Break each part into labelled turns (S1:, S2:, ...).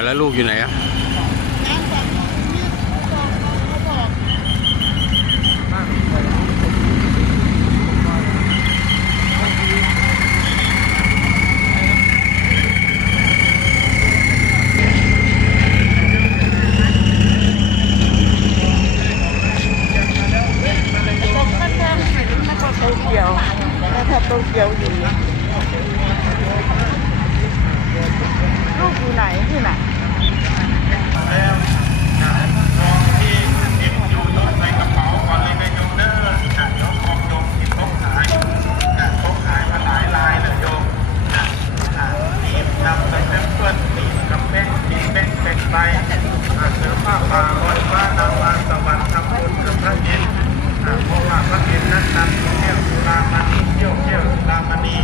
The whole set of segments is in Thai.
S1: าวแล้วลูกอยู่ไหนอะต้นตะ
S2: โตเกียวแล้วถ้าโตเกียวอยู่ ลูกอยู่ไหนที่ไหน ไป
S3: เสือผ้าป่าลอยฟ้านาวาสวรรค์ทำบุญกับพระอินทร์อ่าเพราะว่าพระอินทร์นั้นนำเที่ยวสุรามณีเที่ยวเที่ยวสุรามณี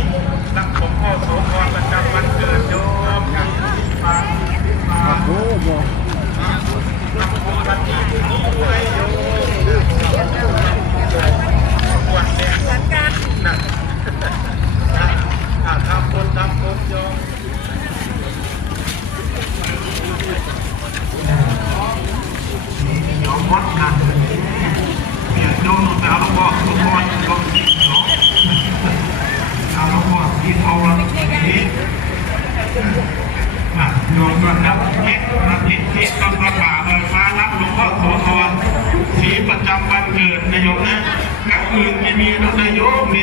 S3: รักผมพ่อโสพรประจำวันเกิดโยมอย่างที่มาที่มาโอ้โหรักบุญวันนี้ที่นี่ด้วยโยมวันเด็กวันกันนะอ่าทำบุญทำบุญโยม ยอมวัดกันเนี่ยโยมแต่เราบอกทุกคนโยมเนาะเราบอกที่เอาละนี้อะโยมก็นับทิศนับทิศทิศต้นพระป่าเบิกฟ้ารับหลวงพ่อโสธรสีประจำวันเกิดนายโยมนะกับอื่นไม่มีนะนาย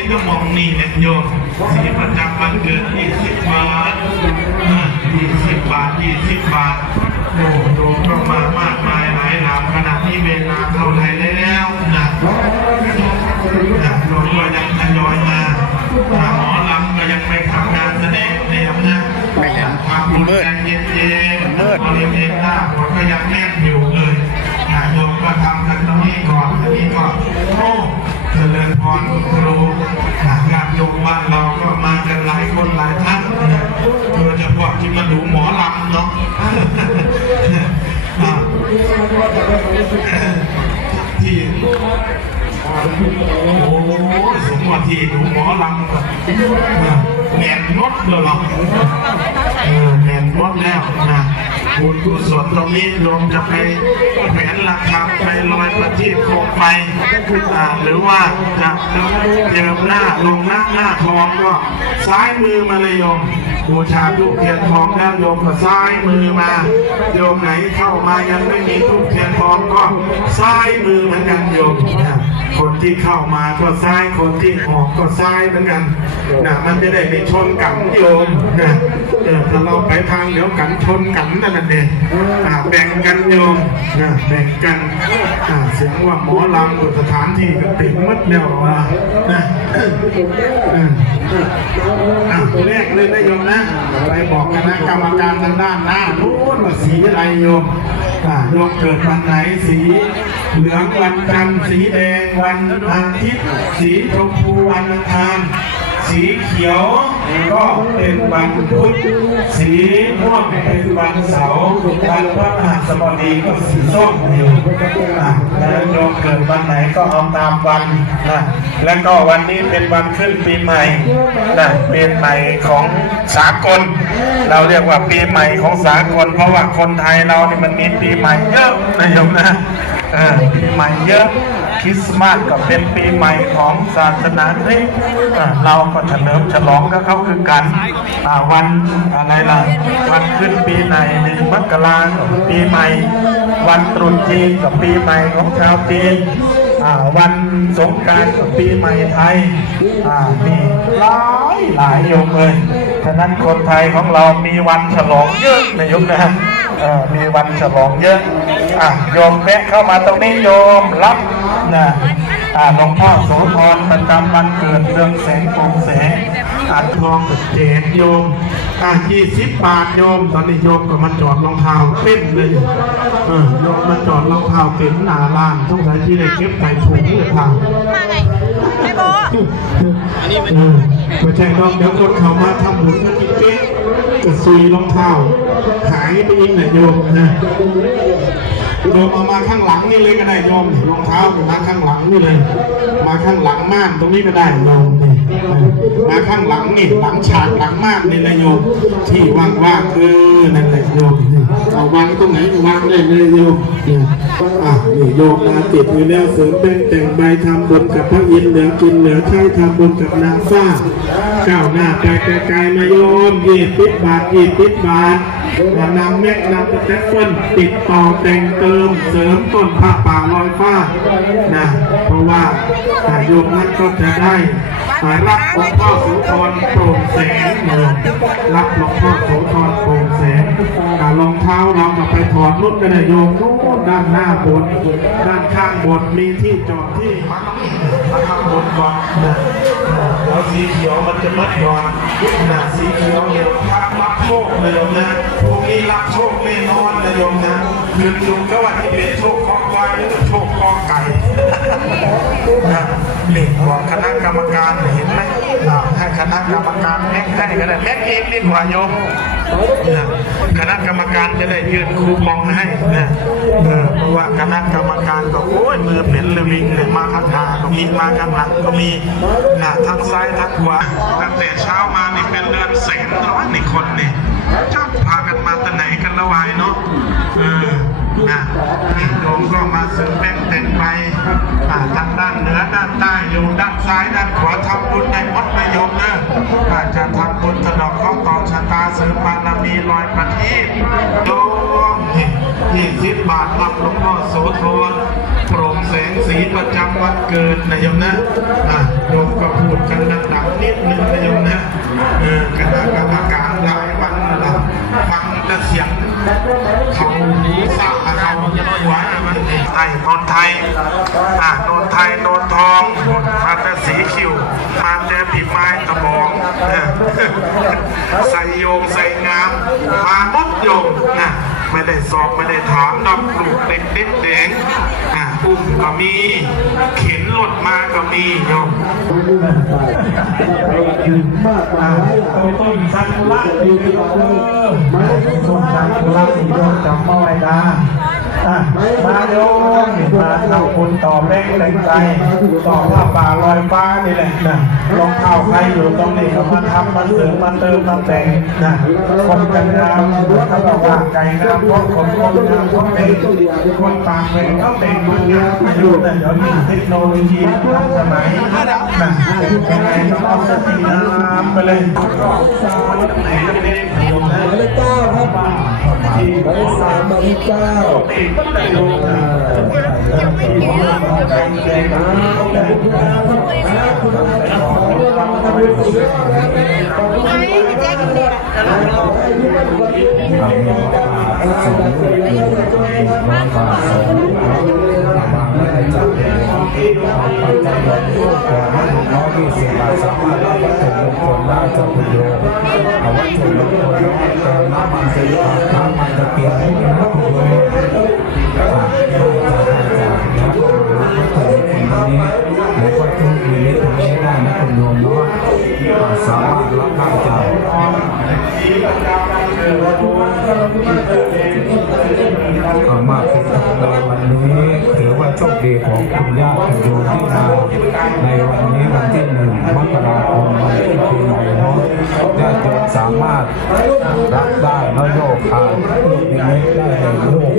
S3: โยมมีแต่มองนี่แหละโยมสีประจำวันเกิดยี่สิบบาทยี่สิบบาทยี่สิบบาทโอ้โหก็มามากมายหลายหลามขนาดนี้เวลาเท่าไหรแล้วนะนะโยมก็ยังทยอยมาหมอลำก็ยังไม่ทำงานแสดงแนวนะ
S1: ไม่เห็น
S3: ความ
S1: มันมืด
S3: ใจเย็นๆ
S1: มันมืด
S3: บริเวณหน้าหัวก็ยังแน่นอยู่ ที่ดูหมอลำแหนนดเลยหรอเออแหนนดแล้วนะบุญกุศลตรงนี้โยมจะไปแผนราคาไปลอยประทีปโคมไฟหรือว่าจะเจิมหน้าลงหน้าหน้าทองก็ซ้ายมือมาเลยโยมบูชาลูกเทียนทองแล้วโยมก็ซ้ายมือมาโยมไหนเข้ามายังไม่มีทูกเทียนทองก็ซ้ายมือเหมือนกันโยมนะ คนที่เข้ามาก็ซ้ายคนที่ออกก็ซ้ายเหมือนกันนะมันจะได้ไม่ชนกันโยมนะเออถ้าเราไปทางเดียวกันชนกันนั่นเด็อ่าแบ่งกันโยมนะแบ่งกันเสียงว่าหมอลำอุสถานที่ก็ติดมัดแล้วอะนะอะแรกเลยนะโยมนะไปบอกคณะกรรมการทางด้านหน้านู้นว่าสีอะไรโยมอะโยมเกิดวันไหนสี เหลืองวันจันทร์สีแดงวันอาทิตย์สีชมพูวันอังคาร สีเขียวก็เป็นวันพุธสีม่วงเป็นวันเสาร์วันพฤหัสบดีก็สีส้มอยู่อะแล้วโยมเกิดวันไหนก็เอาตามวันนะแล้วก็วันนี้เป็นวันขึ้นปีใหม่นะเป็นใหม่ของสากล เราเรียกว่าปีใหม่ของสากล เพราะว่าคนไทยเราเนี่ยมันมีปีใหม่เยอะนะโยมนะเออปีใหม่เยอะ ริสต์มาสก็เป็นปีใหม่ของศาสนาคริสต์เราก็เฉลิมฉลองกับเขาคือกันวันอะไรล่ะวันขึ้นปีใหม่หนึ่งมกราคมปีใหม่ วันตรุษจีนกับปีใหม่ของชาวจีนวันสงการกับปีใหม่ไทยมีหลายหลายโยมเลยฉะนั้นคนไทยของเรามีวันฉลองเยอะนะโยมนะมีวันฉลองเยอะ อะโยมแวะเข้ามาตรงนี้โยมรับนะอ่าหลวงพ่อโสธรประจำวันเกิดเรืองแสงโปร่งแสงอัดทองกับเจดโยมอะยี่สิบบาทโยม ตอนนี้โยมก็มาจอดรองเท้าเต็มเลยเออโยมมาจอดรองเท้าเต็มหน้าร้านต้องใช้ที่ได้เก็บใส่ถุงเลยค่ะ
S2: มาไงไอ้โบ
S3: อันนี้มันไม่ ใช่น้องเดี๋ยวคนเขามาทำบุญก็กินเป๊ะก็ซุยรองเท้าหายไปยิงไหนโยมนะโยมเอามาข้างหลังนี่เลยก็ได้โยมรองเท้ามาข้างหลังนี่เลย มาข้างหลังม่านตรงนี้ก็ได้โยมนี่มาข้างหลังนี่หลังฉากหลังม่านนี่เลยโยมที่ว่างๆคือนั่นแหละโยมนี่วางตรงไหนวางได้เลยโยม เนี่ยอะนี่โยมมาติดอยู่แล้วเสริมแป้งแต่งใบทำบุญกับพระอินทร์เหลือกินเหลือใช้ทำบุญกับนางฟ้าก้าวหน้าไปไกลๆมาโยมยี่สิบบาทยี่สิบบาทนำแม็กนำตะแจ็คเปิลติดต่อแต่งเติมเสริมต้นผ้าป่าลอยฟ้านะเพราะว่าโยมนั้นก็จะได้มารับหลวงพ่อโสธรโปร่งแสงเมืองรับหลวงพ่อโสธรโปร่งแสงการรองเท้าเราก็ไปถอดรุ่นกันเลยโยมนู้นด้านหน้าบนด้านข้างบนมีที่จอดที่มาข้างบนก่อนนะแล้วสีเขียวมันจะมัดก่อนนะสีเขียวเนี่ยพักรับโชคเลยโยมนะพวกนี้รับโชคแน่นอนนะโยมนะยืนอยู่ก็ว่า เป็นโชคของควายหรือโชคองไก่นะนี่บอกคณะกรรมการเห็นไหมให้คณะกรรมการแม็กได้ก็ได้แม็กเองดีกว่าโยมนะคณะกรรมการจะได้ยืนคูปองให้นะเออเพราะว่าคณะกรรมการก็โอ้ยมือเหม็นลวิงเลยมาข้างหน้าก็มีมาข้างหลังก็มีนะทั้งซ้ายทั้งขวาตั้งแต่เช้ามานี่เป็นเดือนแสนร้อยนี่คนนี่จะพากันมาแต่ไหนกันละวายเนาะาสริมแป้งแต่งไปอ่ทางด้านเหนือด้านใต้อยู่ด้านซ้ายด้านขวาทำบุญในวัดนโยมเนอะอาจจะทำบุญสะเดอกข้อต่อชะตาเสริมบารมีลอยประทีปโยมยี่สิบบาทรับหลวงพ่อโสธรโปร่งแสงสีประจำวันเกิดนะโยมนะอ่าโยมก็พูดกันดังๆนิดนึงนะโยมนะ ไทยอ่าโนนไทยโนนทองมาแต่สีคิว มาแต่ผีไม้ตะบองใส่โยงใส่งาม มามุดโยงนะไม่ได้สอบไม่ได้ถามดอกปลูกเด็กเด็กแดงอ่าอุ้มก็มี เข็นรถมาก็มีโยม
S1: อ่าตัวต้นซากุระดีดีเออต้นซากุระสีโยมจำมาไว้นะ อะมาโยมมาทำคุณต่อแม่งแรงใจต่อผ้าป่าลอยฟ้านี่แหละนะรองเท้าใครอยู่ตรงนี้ก็มาทำมาเสริมมาเติมมาแต่งนะคนกันงามถ้าเราว่าไก่งามเพราะคนคนงามเพราะเป็นคนปากเป็นเขาเป็นมันงามอายุนะเดี๋ยวนี้เทคโนโลยีทันสมัยนะยังไงต้องเอาสติงามไปเลยไหนเล็กๆโยมน
S4: เลขสามหมายเลขเก้าอ่าคุณอาขอเรื่องราวทำบุญสุดยอะครับขอบคุณมากนะครับขอให้ทุกท่านวันนี้มีความสุขอ่าดังเสียงให้เราด้วยนะครับ
S5: น้องที่สิบบามารถรับวัตถุมงคลได้จากคุณโยมวัตถุมงคลน้อ สามารถรับได้จากเอามาเป็นในวันนี้ถือว่าโชคดีของคุณญาติคุณโยมที่มาในวันนี้วันที่หนึ่งมกราคมวันที่ปีใหม่เนาะญาติโยมสามารถรับได้เนาะโยกขาดลูกนิมิตได้เลยลูก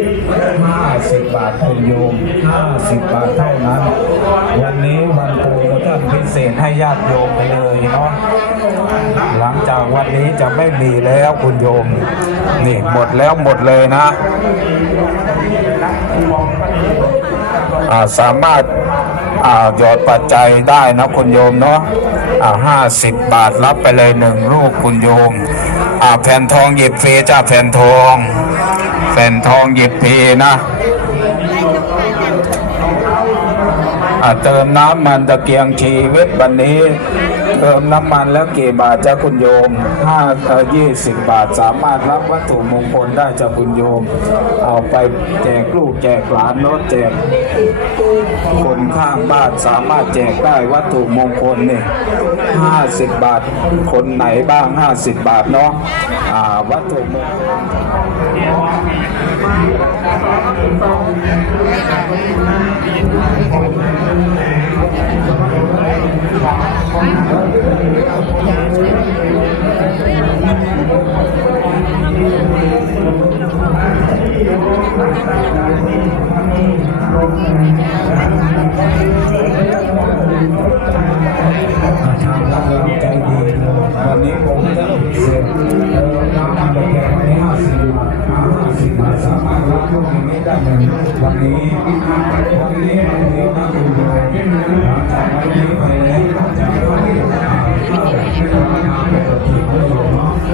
S5: ห้าสิบบาทคุณโยมห้าสิบบาทเท่านั้น วันนี้วัน เศษให้ญาติโยมไปเลยเนาะหลังจากวันนี้จะไม่มีแล้วคุณโยม นี่หมดแล้วหมดเลยนะาสามารถหยอดปัจจัยได้นะคุณโยมเนาะห้าสิบบาทรับไปเลยหนึ่งลูกคุณโยมแผ่นทองหยิบฟรีจ้าแผ่นทอง แผ่นทองหยิบฟรีนะอ่า เติมน้ำมันตะเกียงชีวิตวันนี้ เติมน้ำมันแล้วกี่บาทจ้าคุณโยมห้ายี่สิบบาทสามารถรับวัตถุมงคลได้จ้าคุณโยม เอาไปแจกลูกแจกหลานรถแจกคนข้างบ้านสามารถแจกได้วัตถุมงคลนี่ห้าสิบบาทคนไหนบ้างห้าสิบบาทเนาะวัตถุมงคล ลูกอย่างนี้ได้หนึ่งวันนี้วันนี้วันนี้นะคุณโยมจากวันนี้ไปแล้วจากวันนี้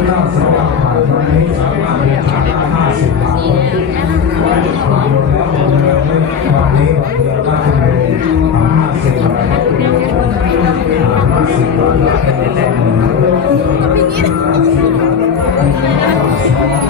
S5: ถ้าสำหรับผ่านวันนี้สามารถเรียนทางได้ห้าสิบล้านคนวันนี้วันเดียววันเดียวนะคุณโยมห้าสิบล้านห้าสิบล้านเป็น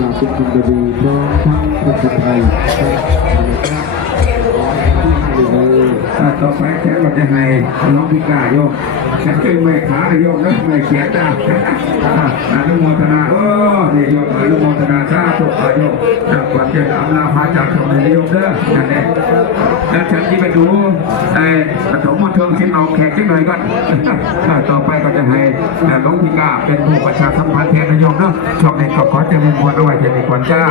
S5: ลาเป็นคำบา
S6: ลีน้องทั้งประเทศไทยต่อไปแค่ว่าจะให้น้องพิการโยม ฉันเป็นแม่ขาโยมแล้วไม่เขียนจ้าอนุโมทนาโอ้นี่โยมอนุโมทนาสาธุโยมจากวันเจริญอำลาพาจากทำในโยมเด้อนั่นเองแล้วฉันที่ไปดูไอ้ปฐมมณฑลที่เอาแขกที่หน่อยก่อนต่อไปก็จะให้น้องพิกาเป็นผู้ประชาสัมพันธ์แทนนายกเนาะช่วงนี้ก็ขอเจริญพรเอาไว้เจริญพรจ้า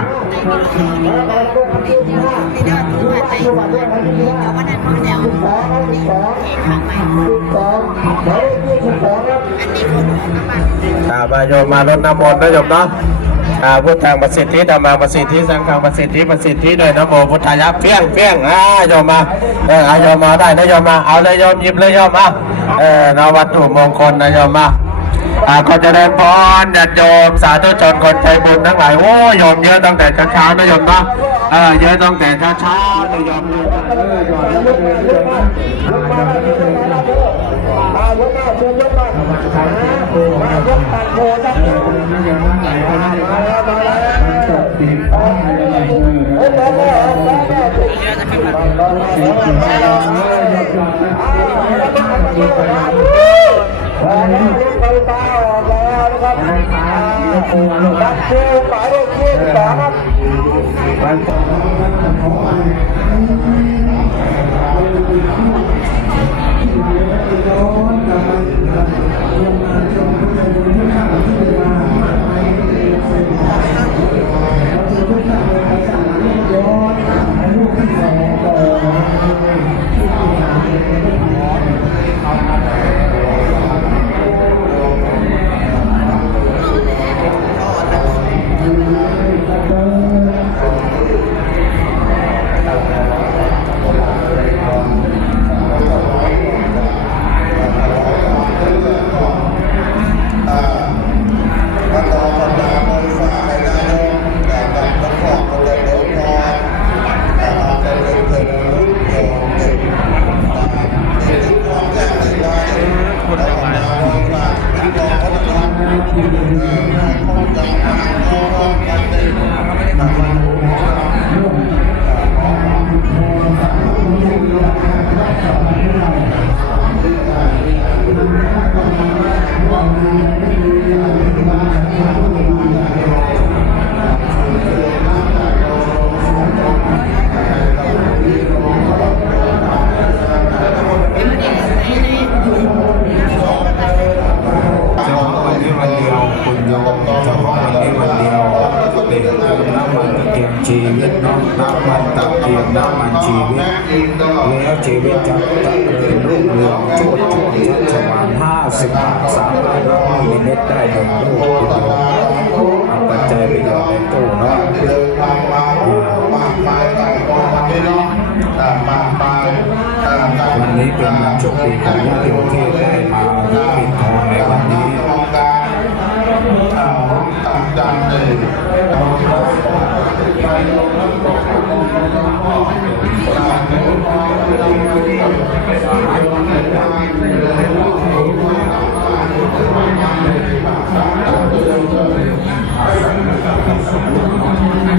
S6: ไป
S1: อ่ามาโยมมารดน้ำมนต์นะโยมเนาะอ่าพุทธังประสิทธิธรรมังประสิทธิสังฆังประสิทธิประสิทธิด้วยนะโมพุทธายะเพี้ยงเพี้ยงอ่าโยมมาเอออาโยมมาได้นะโยมมาเอาเลยโยมหยิบเลยโยมมาเออนวัตถุมงคลนะโยมมาอ่าขอเจริญพรญาติโยมสาธุชนคนใจบุญทั้งหลายโอ้โยมเยอะตั้งแต่เช้าๆนะโยมเนาะเออเยอะตั้งแต่เช้าๆนะโยม
S2: ตัดโพจับมาแล้วมาแล้ว
S6: ตกติดป้ายอะไรเออ
S2: เฮ้ยแล้วก็แล้วก็วันนี้ไปตาออกแล้วนะครับดับคิวหมายเลขยี่สิบสองครับ
S5: เนาะวันนี้เป็นวันโชคดีของญาติโยมที่ได้มา